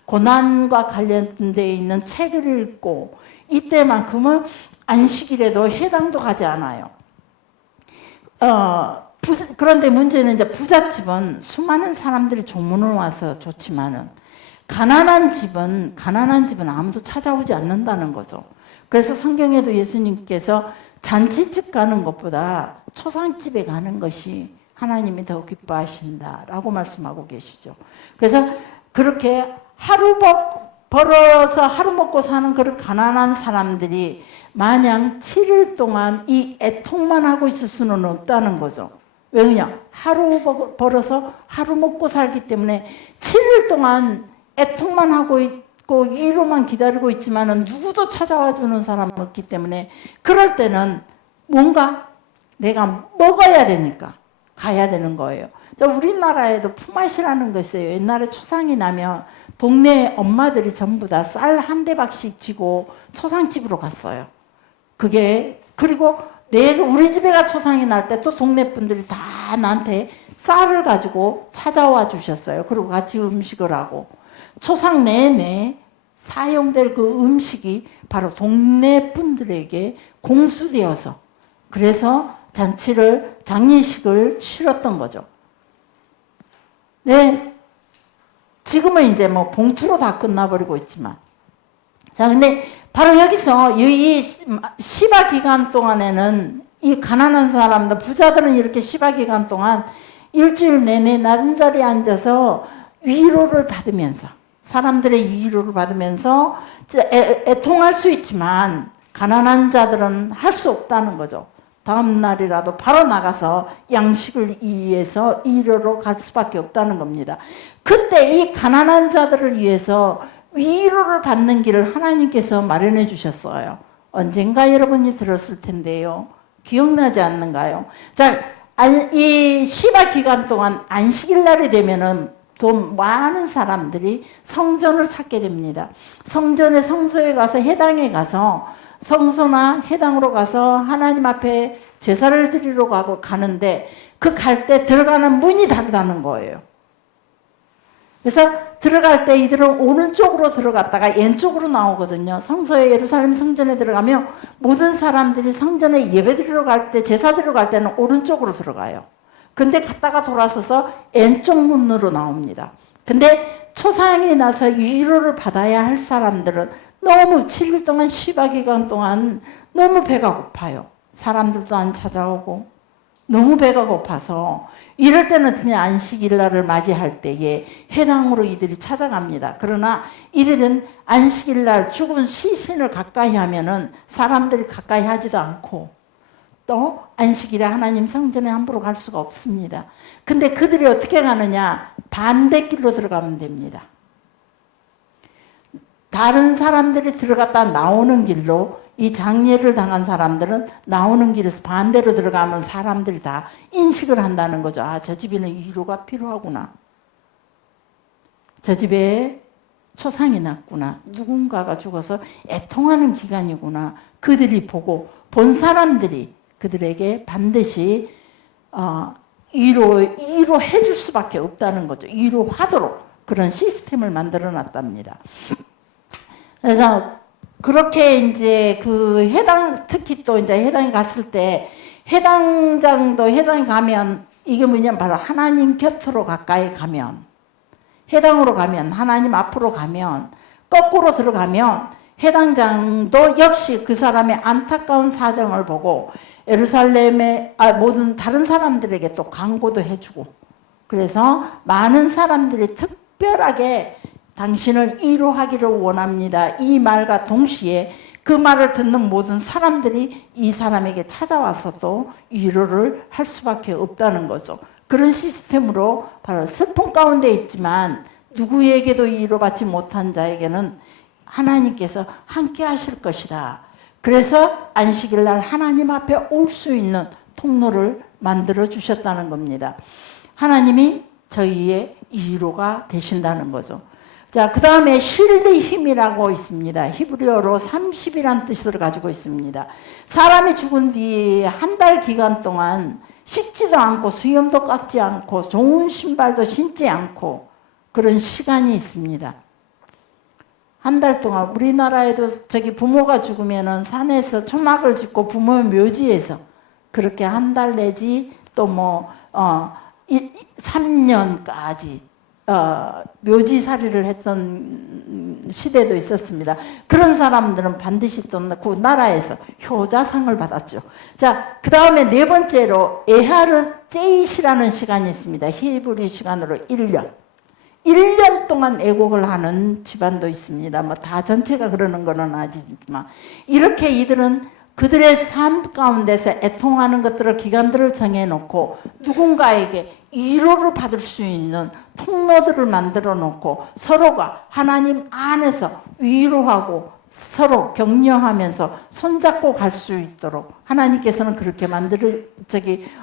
고난과 관련돼 있는 책을 읽고 이때만큼은 안식일에도 회당도 가지 않아요. 그런데 문제는 이제 부잣집은 수많은 사람들이 조문을 와서 좋지만은 가난한 집은 아무도 찾아오지 않는다는 거죠. 그래서 성경에도 예수님께서 잔치집 가는 것보다 초상집에 가는 것이 하나님이 더 기뻐하신다라고 말씀하고 계시죠. 그래서 그렇게 벌어서 하루 먹고 사는 그런 가난한 사람들이 마냥 7일 동안 이 애통만 하고 있을 수는 없다는 거죠. 왜냐? 하루 벌어서 하루 먹고 살기 때문에 7일 동안 애통만 하고 있고 위로만 기다리고 있지만은 누구도 찾아와 주는 사람이 없기 때문에 그럴 때는 뭔가 내가 먹어야 되니까 가야 되는 거예요. 우리나라에도 품앗이라는 거 있어요. 옛날에 초상이 나면 동네 엄마들이 전부 다 쌀 한 대박씩 쥐고 초상집으로 갔어요. 그리고 우리 집에가 초상이 날 때 또 동네 분들이 다 나한테 쌀을 가지고 찾아와 주셨어요. 그리고 같이 음식을 하고 초상 내내 사용될 그 음식이 바로 동네 분들에게 공수되어서 그래서 장례식을 치렀던 거죠. 네, 지금은 이제 뭐 봉투로 다 끝나버리고 있지만 자, 근데 바로 여기서 이 시바 기간 동안에는 이 가난한 사람들, 부자들은 이렇게 시바 기간 동안 일주일 내내 낮은 자리에 앉아서 위로를 받으면서 사람들의 위로를 받으면서 애통할 수 있지만 가난한 자들은 할 수 없다는 거죠. 다음 날이라도 바로 나가서 양식을 위해서 위로로 갈 수밖에 없다는 겁니다. 그때 이 가난한 자들을 위해서 위로를 받는 길을 하나님께서 마련해 주셨어요. 언젠가 여러분이 들었을 텐데요. 기억나지 않는가요? 자, 이 시바 기간 동안 안식일 날이 되면은 또 많은 사람들이 성전을 찾게 됩니다. 성소에 가서 해당에 가서 성소나 해당으로 가서 하나님 앞에 제사를 드리러 가는데 그 갈 때 들어가는 문이 다르다는 거예요. 그래서 들어갈 때 이들은 오른쪽으로 들어갔다가 왼쪽으로 나오거든요. 성소에 예루살렘 성전에 들어가면 모든 사람들이 성전에 예배 드리러 갈 때 제사 드리러 갈 때는 오른쪽으로 들어가요. 근데 갔다가 돌아서서 왼쪽 문으로 나옵니다. 근데 초상이 나서 위로를 받아야 할 사람들은 너무 7일 동안 시바 기간 동안 너무 배가 고파요. 사람들도 안 찾아오고 너무 배가 고파서 이럴 때는 그냥 안식일 날을 맞이할 때에 해당으로 이들이 찾아갑니다. 그러나 이들은 안식일 날 죽은 시신을 가까이 하면은 사람들이 가까이 하지도 않고 또 안식일에 하나님 성전에 함부로 갈 수가 없습니다. 근데 그들이 어떻게 가느냐? 반대길로 들어가면 됩니다. 다른 사람들이 들어갔다 나오는 길로 이 장례를 당한 사람들은 나오는 길에서 반대로 들어가면 사람들이 다 인식을 한다는 거죠. 아, 저 집에는 위로가 필요하구나. 저 집에 초상이 났구나. 누군가가 죽어서 애통하는 기간이구나. 그들이 보고 본 사람들이 그들에게 반드시 위로해 줄 수밖에 없다는 거죠. 위로하도록 그런 시스템을 만들어 놨답니다. 그래서 그렇게 이제 특히 또 이제 해당에 갔을 때 해당에 가면 이게 뭐냐면 바로 하나님 곁으로 가까이 가면 해당으로 가면 하나님 앞으로 가면 거꾸로 들어가면 해당장도 역시 그 사람의 안타까운 사정을 보고 예루살렘의 모든 다른 사람들에게 또 광고도 해주고 그래서 많은 사람들이 특별하게 당신을 위로하기를 원합니다. 이 말과 동시에 그 말을 듣는 모든 사람들이 이 사람에게 찾아와서 또 위로를 할 수밖에 없다는 거죠. 그런 시스템으로 바로 슬픔 가운데 있지만 누구에게도 위로받지 못한 자에게는 하나님께서 함께 하실 것이다. 그래서 안식일 날 하나님 앞에 올 수 있는 통로를 만들어 주셨다는 겁니다. 하나님이 저희의 위로가 되신다는 거죠. 자, 그 다음에 쉴리 힘이라고 있습니다. 히브리어로 30이라는 뜻을 가지고 있습니다. 사람이 죽은 뒤 한 달 기간 동안 씻지도 않고 수염도 깎지 않고 좋은 신발도 신지 않고 그런 시간이 있습니다. 한 달 동안 우리나라에도 부모가 죽으면은 산에서 초막을 짓고 부모의 묘지에서 그렇게 한 달 내지 또 3년까지 묘지살이를 했던 시대도 있었습니다. 그런 사람들은 반드시 또 그 나라에서 효자상을 받았죠. 자, 그 다음에 네 번째로 에하르 제이시라는 시간이 있습니다. 히브리 시간으로 1년. 1년 동안 애곡을 하는 집안도 있습니다. 뭐 다 전체가 그러는 거는 아니지만 이렇게 이들은 그들의 삶 가운데서 애통하는 것들을 기간들을 정해놓고 누군가에게 위로를 받을 수 있는 통로들을 만들어 놓고 서로가 하나님 안에서 위로하고 서로 격려하면서 손잡고 갈 수 있도록 하나님께서는 그렇게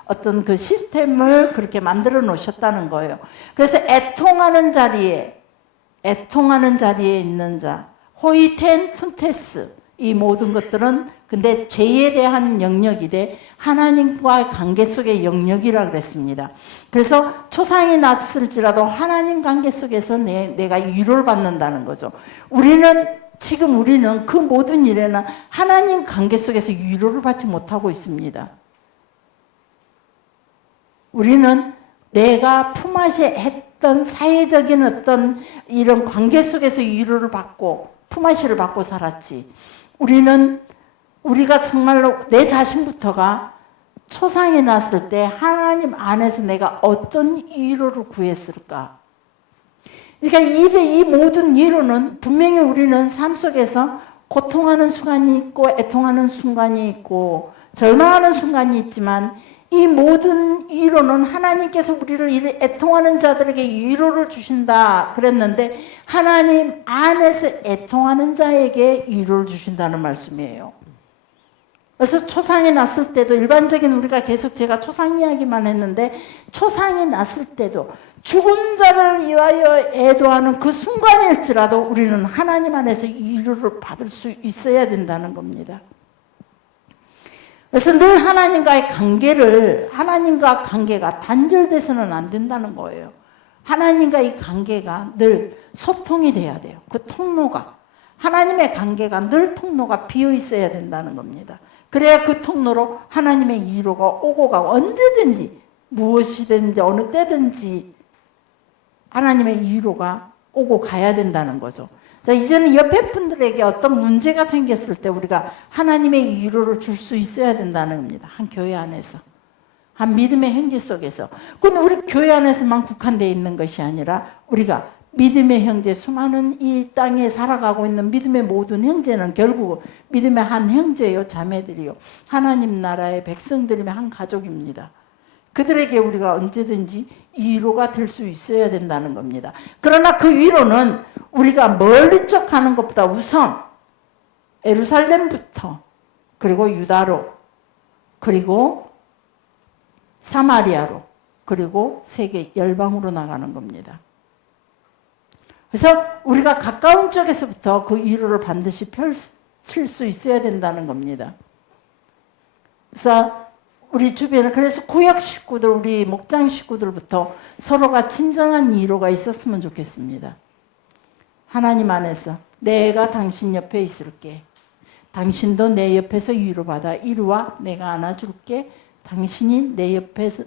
어떤 그 시스템을 그렇게 만들어 놓으셨다는 거예요. 그래서 애통하는 자리에 있는 자, 호이텐 툰테스, 이 모든 것들은 근데 죄에 대한 영역이되 하나님과의 관계 속의 영역이라 그랬습니다. 그래서 초상이 났을지라도 하나님 관계 속에서 내가 위로를 받는다는 거죠. 지금 우리는 그 모든 일에는 하나님 관계 속에서 위로를 받지 못하고 있습니다. 우리는 내가 품앗이 했던 사회적인 어떤 이런 관계 속에서 위로를 받고 품앗이를 받고 살았지. 우리가 정말로 내 자신부터가 초상이 났을 때 하나님 안에서 내가 어떤 위로를 구했을까? 그러니까 이 모든 위로는 분명히 우리는 삶 속에서 고통하는 순간이 있고 애통하는 순간이 있고 절망하는 순간이 있지만 이 모든 위로는 하나님께서 우리를 애통하는 자들에게 위로를 주신다 그랬는데 하나님 안에서 애통하는 자에게 위로를 주신다는 말씀이에요. 그래서 초상이 났을 때도 일반적인 우리가 계속 제가 초상 이야기만 했는데 초상이 났을 때도 죽은 자를 위하여 애도하는 그 순간일지라도 우리는 하나님 안에서 위로를 받을 수 있어야 된다는 겁니다. 그래서 늘 하나님과 관계가 단절돼서는 안 된다는 거예요. 하나님과 이 관계가 늘 소통이 돼야 돼요. 그 통로가 하나님의 관계가 늘 통로가 비어 있어야 된다는 겁니다. 그래야 그 통로로 하나님의 위로가 오고 가고 언제든지 무엇이든지 어느 때든지 하나님의 위로가 오고 가야 된다는 거죠. 자, 이제는 옆에 분들에게 어떤 문제가 생겼을 때 우리가 하나님의 위로를 줄 수 있어야 된다는 겁니다. 한 교회 안에서. 한 믿음의 형제 속에서. 그건 우리 교회 안에서만 국한되어 있는 것이 아니라 우리가 믿음의 형제, 수많은 이 땅에 살아가고 있는 믿음의 모든 형제는 결국 믿음의 한 형제요, 자매들이요. 하나님 나라의 백성들이면 한 가족입니다. 그들에게 우리가 언제든지 위로가 될 수 있어야 된다는 겁니다. 그러나 그 위로는 우리가 멀리 쪽 가는 것보다 우선 예루살렘부터 그리고 유다로 그리고 사마리아로 그리고 세계 열방으로 나가는 겁니다. 그래서 우리가 가까운 쪽에서부터 그 위로를 반드시 펼칠 수 있어야 된다는 겁니다. 그래서 우리 주변에 그래서 구역 식구들, 우리 목장 식구들부터 서로가 진정한 위로가 있었으면 좋겠습니다. 하나님 안에서 내가 당신 옆에 있을게. 당신도 내 옆에서 위로받아. 이리 와, 내가 안아줄게. 당신이 내 옆에서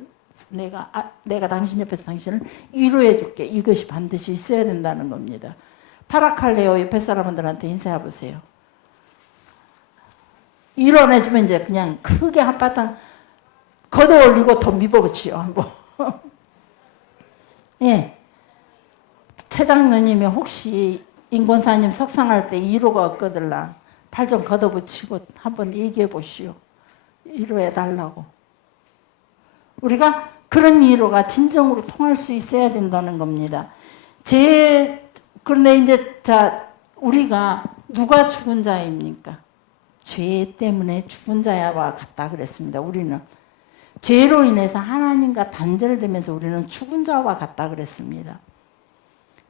내가 당신 옆에서 당신을 위로해 줄게. 이것이 반드시 있어야 된다는 겁니다. 파라칼레오 옆에 사람들한테 인사해 보세요. 위로 안 해주면 이제 그냥 크게 한바탕 걷어 올리고 더 밀어붙이요. 한번. 예. 최 장로님이 혹시 인권사님 석상할 때 위로가 없거들라 팔 좀 걷어붙이고 한번 얘기해 보시오. 위로해 달라고. 우리가 그런 위로가 진정으로 통할 수 있어야 된다는 겁니다. 그런데 이제 우리가 누가 죽은 자입니까? 죄 때문에 죽은 자와 같다 그랬습니다. 우리는 죄로 인해서 하나님과 단절되면서 우리는 죽은 자와 같다 그랬습니다.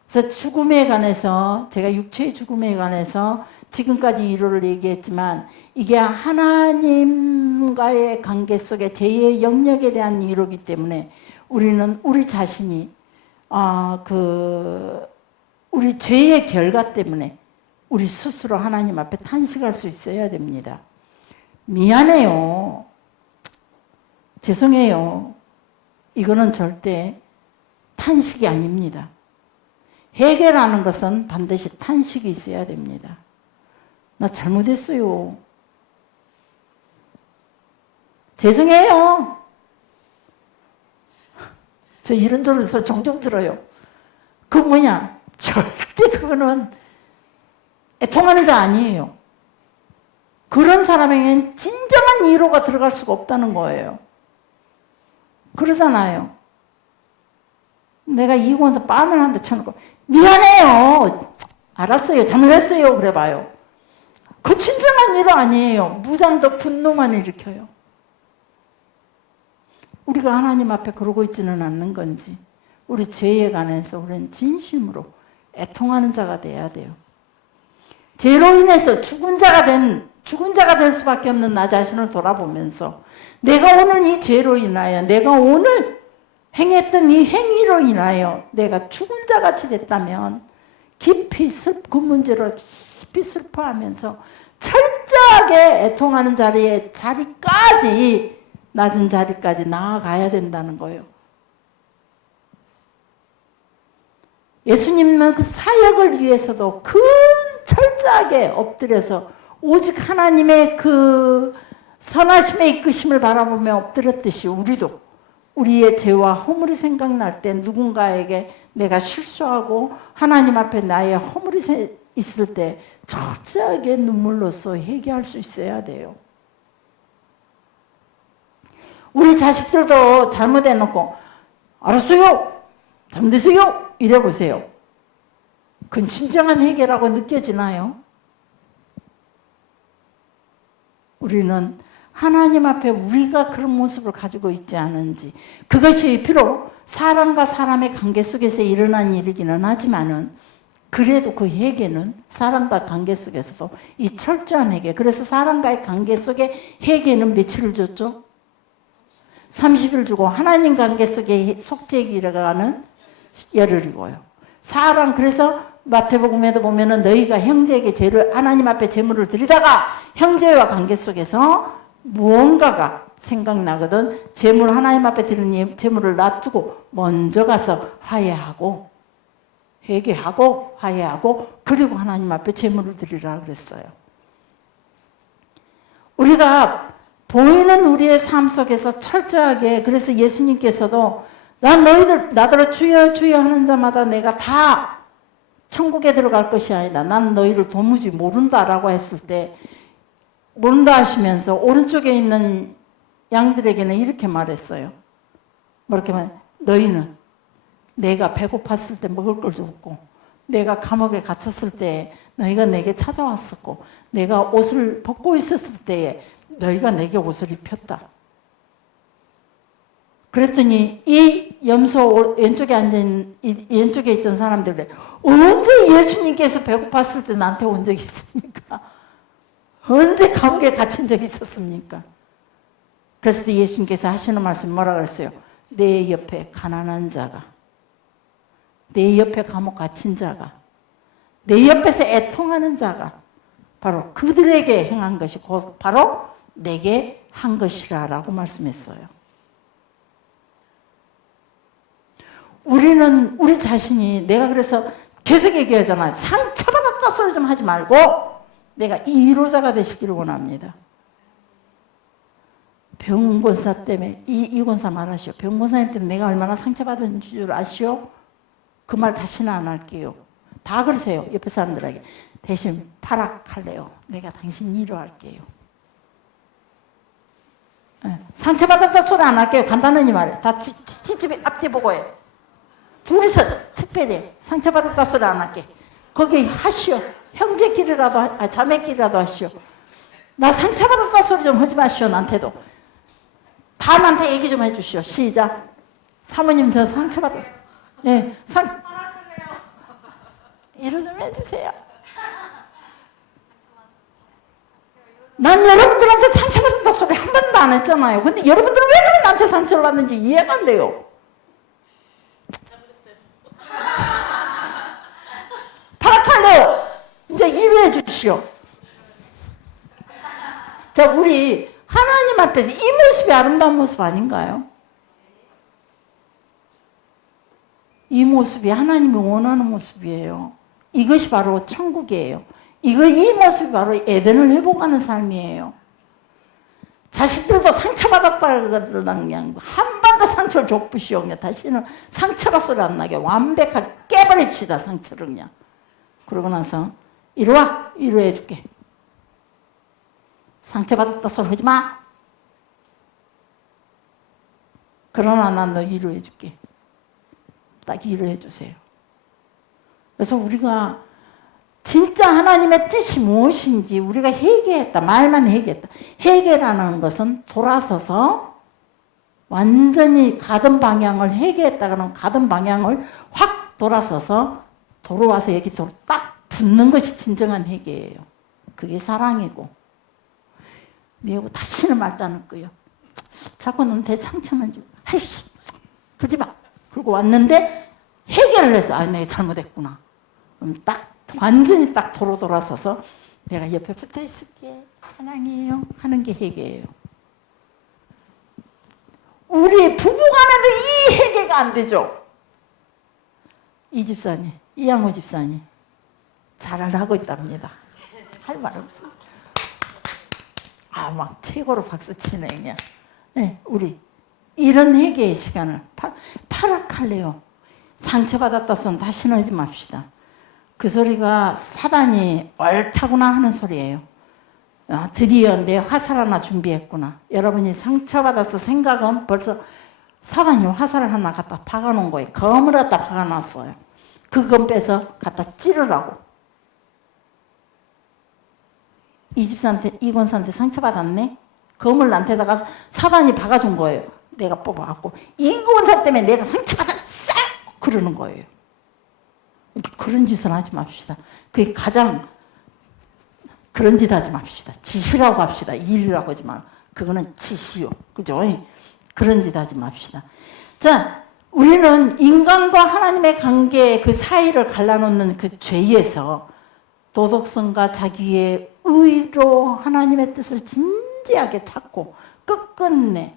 그래서 죽음에 관해서 제가 육체의 죽음에 관해서 지금까지 위로를 얘기했지만 이게 하나님과의 관계 속에 죄의 영역에 대한 위로이기 때문에 우리는 우리 자신이 우리 죄의 결과 때문에 우리 스스로 하나님 앞에 탄식할 수 있어야 됩니다. 미안해요. 죄송해요. 이거는 절대 탄식이 아닙니다. 회개라는 것은 반드시 탄식이 있어야 됩니다. 나 잘못했어요. 죄송해요. 저 이런 소리서 종종 들어요. 그 뭐냐? 절대 그거는 애통하는 자 아니에요. 그런 사람에게는 진정한 위로가 들어갈 수가 없다는 거예요. 그러잖아요. 내가 이고원서 뺨을 한 대 쳐놓고 미안해요. 알았어요. 잘못했어요. 그래봐요. 그 진정한 위로 아니에요. 무상도 분노만 일으켜요. 우리가 하나님 앞에 그러고 있지는 않는 건지 우리 죄에 관해서 우리는 진심으로 애통하는 자가 돼야 돼요. 죄로 인해서 죽은 자가 될 수밖에 없는 나 자신을 돌아보면서 내가 오늘 이 죄로 인하여 내가 오늘 행했던 이 행위로 인하여 내가 죽은 자같이 됐다면 깊이 그 문제를 깊이 슬퍼하면서 철저하게 애통하는 자리까지 낮은 자리까지 나아가야 된다는 거예요. 예수님은 그 사역을 위해서도 철저하게 엎드려서 오직 하나님의 그 선하심의 이끄심을 바라보며 엎드렸듯이 우리도 우리의 죄와 허물이 생각날 때 누군가에게 내가 실수하고 하나님 앞에 나의 허물이 있을 때 철저하게 눈물로써 회개할 수 있어야 돼요. 우리 자식들도 잘못해놓고 알았어요. 잘못했어요. 이래보세요. 그건 진정한 회개라고 느껴지나요? 우리는 하나님 앞에 우리가 그런 모습을 가지고 있지 않은지 그것이 비록 사람과 사람의 관계 속에서 일어난 일이기는 하지만은 그래도 그 회개는 사람과 관계 속에서도 이 철저한 회개. 그래서 사람과의 관계 속에 회개는 며칠을 줬죠? 30일 주고 하나님 관계 속에 속죄기라는 열흘이고요. 그래서 마태복음에도 보면은 너희가 형제에게 하나님 앞에 제물을 드리다가 형제와 관계 속에서 무언가가 생각나거든. 하나님 앞에 드리는 제물을 놔두고 먼저 가서 화해하고 회개하고 화해하고 그리고 하나님 앞에 제물을 드리라 그랬어요. 우리가 보이는 우리의 삶 속에서 철저하게 그래서 예수님께서도 나더러 주여 주여 하는 자마다 내가 다 천국에 들어갈 것이 아니다. 나는 너희를 도무지 모른다라고 했을 때 모른다 하시면서 오른쪽에 있는 양들에게는 이렇게 말했어요. 뭐렇게 너희는 내가 배고팠을 때 먹을 걸 줬고 내가 감옥에 갇혔을 때 너희가 내게 찾아왔었고 내가 옷을 벗고 있었을 때에 너희가 내게 옷을 입혔다. 그랬더니 이 염소 왼쪽에 왼쪽에 있던 사람들이 언제 예수님께서 배고팠을 때 나한테 온 적이 있습니까? 언제 감옥에 갇힌 적이 있었습니까? 그래서 예수님께서 하시는 말씀이 뭐라 그랬어요? 내 옆에 가난한 자가, 내 옆에 감옥 갇힌 자가, 내 옆에서 애통하는 자가 바로 그들에게 행한 것이 곧 바로 내게 한 것이라 라고 말씀했어요. 우리는 우리 자신이 내가 그래서 계속 얘기하잖아요. 상처받았다 소리 좀 하지 말고 내가 이 위로자가 되시기를 원합니다. 병원사 때문에 이 권사 말하시오. 병원사님 때문에 내가 얼마나 상처받은 줄 아시오? 그 말 다시는 안 할게요. 다 그러세요. 옆에 사람들에게. 대신 파락할래요. 내가 당신 위로할게요. 네. 상처받았다 소리 안 할게요. 간단하니 말해. 다 뒷집에 앞뒤 보고 해. 둘이서 특별히 상처받았다 소리 안 할게. 거기 하시오. 형제끼리라도 자매끼리라도 하시오. 나 상처받았다 소리 좀 하지 마시오. 나한테도. 다 나한테 얘기 좀 해주시오. 시작. 사모님 저 상처받았. 예, 이러 좀 해주세요. 난 여러분들한테 상처받았다 소리 한 번도 안 했잖아요. 근데 여러분들은 왜 그렇게 나한테 상처를 받는지 이해가 안 돼요. 파락할래요. 이제 위로해 주시오. 자, 우리 하나님 앞에서 이 모습이 아름다운 모습 아닌가요? 이 모습이 하나님이 원하는 모습이에요. 이것이 바로 천국이에요. 이 모습이 바로 에덴을 회복하는 삶이에요. 자식들도 상처받았다 그러면 그냥 한 번 더 상처를 줬부시오. 그냥 다시는 상처가 소리 안 나게 완벽하게 깨버립시다. 상처를 그냥. 그러고 나서 이리 와. 위로해 줄게. 상처받았다 소리 하지 마. 그러나 난 너 위로해 줄게. 딱 위로해 주세요. 그래서 우리가 진짜 하나님의 뜻이 무엇인지 우리가 회개했다. 말만 회개했다. 회개라는 것은 돌아서서 완전히 가던 방향을 회개했다 그러면 가던 방향을 확 돌아서서 돌아와서 여기 딱 붙는 것이 진정한 회개예요. 그게 사랑이고. 내고 다시는 말도 안 할거요. 자꾸 너한테 상처만 주고 아이씨 그러지 마. 그러고 왔는데 회개를 해서 아 내가 잘못했구나. 그럼 딱 완전히 딱 도로 돌아서서 내가 옆에 붙어 있을게 사랑해요 하는 게 회개예요. 우리 부부간에도 이 회개가 안 되죠. 이 집사님, 이양호 집사님 잘을 하고 있답니다. 할 말 없습니다. 아, 막 최고로 박수 치네 그냥. 네, 우리 이런 회개의 시간을 파락할래요. 상처받았다 손 다시는 하지 맙시다. 그 소리가 사단이 옳다구나 하는 소리예요. 드디어 내 화살 하나 준비했구나. 여러분이 상처받아서 생각은 벌써 사단이 화살을 하나 갖다 박아놓은 거예요. 검을 갖다 박아놨어요. 그 검 빼서 갖다 찌르라고. 이 집사한테, 이 권사한테 상처받았네? 검을 나한테다가 사단이 박아준 거예요. 내가 뽑아갖고. 이 권사 때문에 내가 상처받았어! 그러는 거예요. 그런 짓을 하지 맙시다. 그게 가장 그런 짓 하지 맙시다. 짓이라고 합시다. 일이라고 하지 마. 그거는 짓이요. 그죠? 그런 짓 하지 맙시다. 자, 우리는 인간과 하나님의 관계 그 사이를 갈라놓는 그 죄에서 도덕성과 자기의 의로 하나님의 뜻을 진지하게 찾고 끝끝내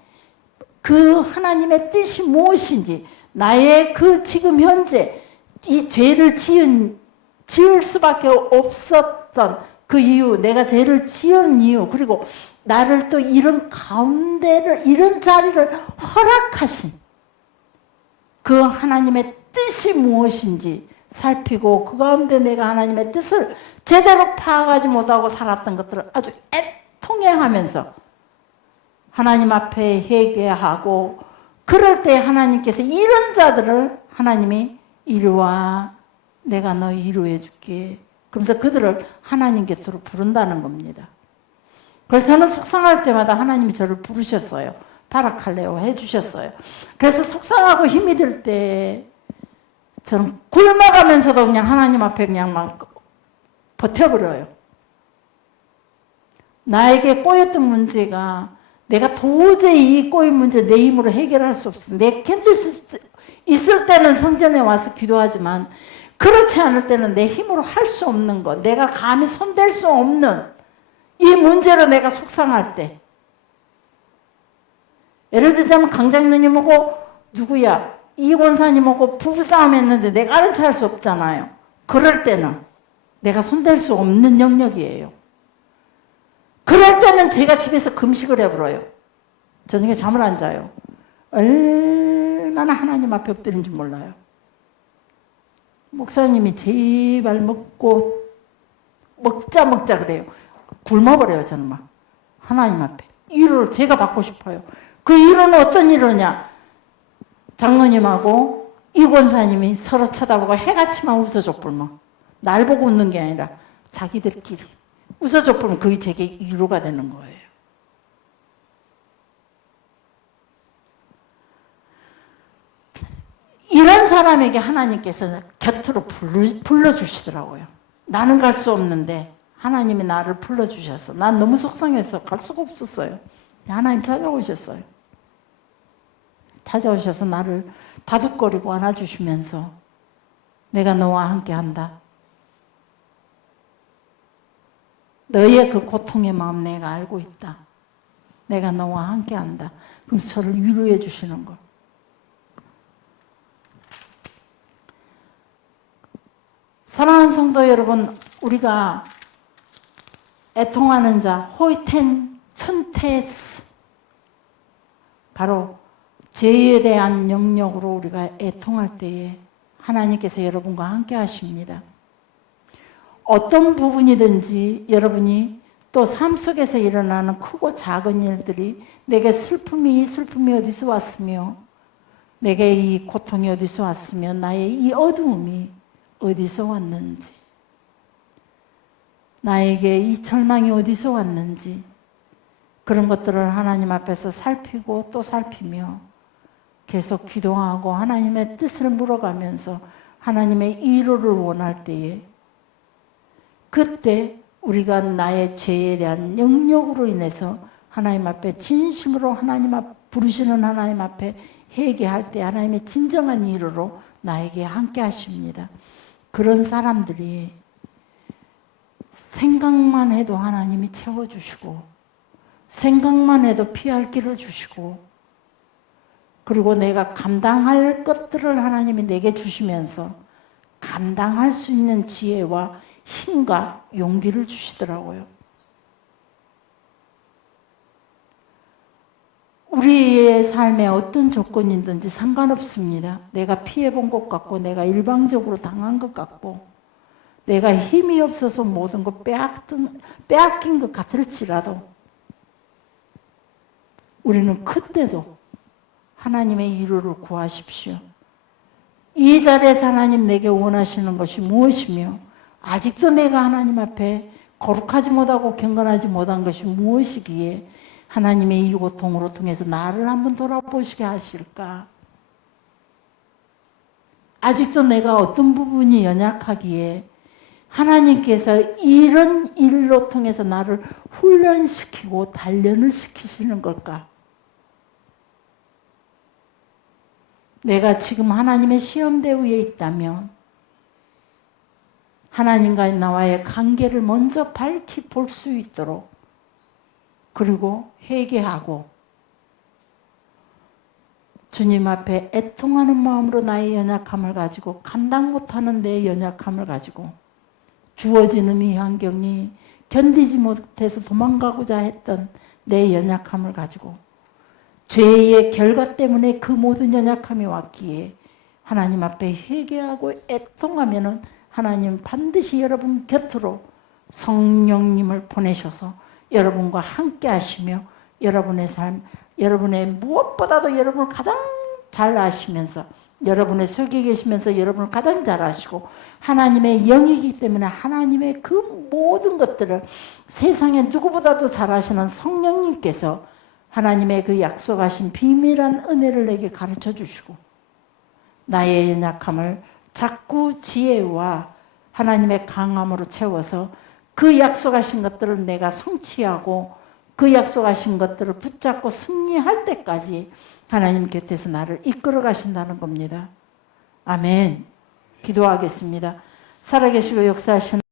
그 하나님의 뜻이 무엇인지 나의 그 지금 현재 이 죄를 지을 수밖에 없었던 그 이유, 내가 죄를 지은 이유, 그리고 나를 또 이런 가운데를, 이런 자리를 허락하신 그 하나님의 뜻이 무엇인지 살피고 그 가운데 내가 하나님의 뜻을 제대로 파악하지 못하고 살았던 것들을 아주 애통해하면서 하나님 앞에 회개하고 그럴 때 하나님께서 이런 자들을 하나님이 이리 와 내가 너 위로해 줄게. 그러면서 그들을 하나님 곁으로 부른다는 겁니다. 그래서 저는 속상할 때마다 하나님이 저를 부르셨어요. 바라칼레오 해주셨어요. 그래서 속상하고 힘이 들 때 저는 굶어가면서도 그냥 하나님 앞에 그냥 막 버텨버려요. 나에게 꼬였던 문제가 내가 도저히 이 꼬인 문제 내 힘으로 해결할 수 없어. 내 견딜 수 있을 때는 성전에 와서 기도하지만 그렇지 않을 때는 내 힘으로 할 수 없는 것, 내가 감히 손댈 수 없는 이 문제로 내가 속상할 때 예를 들자면 강장로님하고 누구야? 이 권사님하고 부부싸움 했는데 내가 아는 체 할 수 없잖아요. 그럴 때는 내가 손댈 수 없는 영역이에요. 그럴 때는 제가 집에서 금식을 해버려요. 저녁에 잠을 안 자요. 얼마나 하나님 앞에 엎드린지 몰라요. 목사님이 제발 먹자 그래요. 굶어버려요. 저는 막 하나님 앞에 위로를 제가 받고 싶어요. 그 위로는 어떤 위로냐? 장로님하고 이 권사님이 서로 쳐다보고 해같이만 웃어줘 불면 날 보고 웃는 게 아니라 자기들끼리 웃어줘 불면 그게 제게 위로가 되는 거예요. 이런 사람에게 하나님께서 곁으로 불러주시더라고요. 나는 갈 수 없는데 하나님이 나를 불러주셔서 난 너무 속상해서 갈 수가 없었어요. 하나님 찾아오셨어요. 찾아오셔서 나를 다독거리고 안아주시면서 내가 너와 함께한다. 너의 그 고통의 마음 내가 알고 있다. 내가 너와 함께한다. 그럼 저를 위로해 주시는 거. 사랑하는 성도 여러분, 우리가 애통하는 자, 호이텐 툰테스, 바로 죄에 대한 영역으로 우리가 애통할 때에 하나님께서 여러분과 함께 하십니다. 어떤 부분이든지 여러분이 또 삶 속에서 일어나는 크고 작은 일들이 내게 이 슬픔이 어디서 왔으며 내게 이 고통이 어디서 왔으며 나의 이 어두움이 어디서 왔는지, 나에게 이 절망이 어디서 왔는지, 그런 것들을 하나님 앞에서 살피고 또 살피며 계속 기도하고 하나님의 뜻을 물어가면서 하나님의 위로를 원할 때에, 그때 우리가 나의 죄에 대한 영역으로 인해서 하나님 앞에 진심으로 부르시는 하나님 앞에 회개할 때 하나님의 진정한 위로로 나에게 함께 하십니다. 그런 사람들이 생각만 해도 하나님이 채워주시고, 생각만 해도 피할 길을 주시고, 그리고 내가 감당할 것들을 하나님이 내게 주시면서 감당할 수 있는 지혜와 힘과 용기를 주시더라고요. 우리의 삶에 어떤 조건이든지 상관없습니다. 내가 피해본 것 같고, 내가 일방적으로 당한 것 같고, 내가 힘이 없어서 모든 것 빼앗긴 것 같을지라도 우리는 그때도 하나님의 위로를 구하십시오. 이 자리에서 하나님 내게 원하시는 것이 무엇이며 아직도 내가 하나님 앞에 거룩하지 못하고 경건하지 못한 것이 무엇이기에 하나님의 이 고통으로 통해서 나를 한번 돌아보시게 하실까? 아직도 내가 어떤 부분이 연약하기에 하나님께서 이런 일로 통해서 나를 훈련시키고 단련을 시키시는 걸까? 내가 지금 하나님의 시험대 위에 있다면 하나님과 나와의 관계를 먼저 밝히 볼 수 있도록, 그리고 회개하고 주님 앞에 애통하는 마음으로 나의 연약함을 가지고, 감당 못하는 내 연약함을 가지고, 주어지는 이 환경이 견디지 못해서 도망가고자 했던 내 연약함을 가지고, 죄의 결과 때문에 그 모든 연약함이 왔기에 하나님 앞에 회개하고 애통하면은 하나님 반드시 여러분 곁으로 성령님을 보내셔서 여러분과 함께 하시며 여러분의 삶, 여러분의 무엇보다도 여러분을 가장 잘 아시면서, 여러분의 속에 계시면서 여러분을 가장 잘 아시고 하나님의 영이기 때문에 하나님의 그 모든 것들을 세상에 누구보다도 잘 아시는 성령님께서 하나님의 그 약속하신 비밀한 은혜를 내게 가르쳐 주시고, 나의 연약함을 자꾸 지혜와 하나님의 강함으로 채워서 그 약속하신 것들을 내가 성취하고 그 약속하신 것들을 붙잡고 승리할 때까지 하나님 곁에서 나를 이끌어 가신다는 겁니다. 아멘. 기도하겠습니다. 살아계시고 역사하시는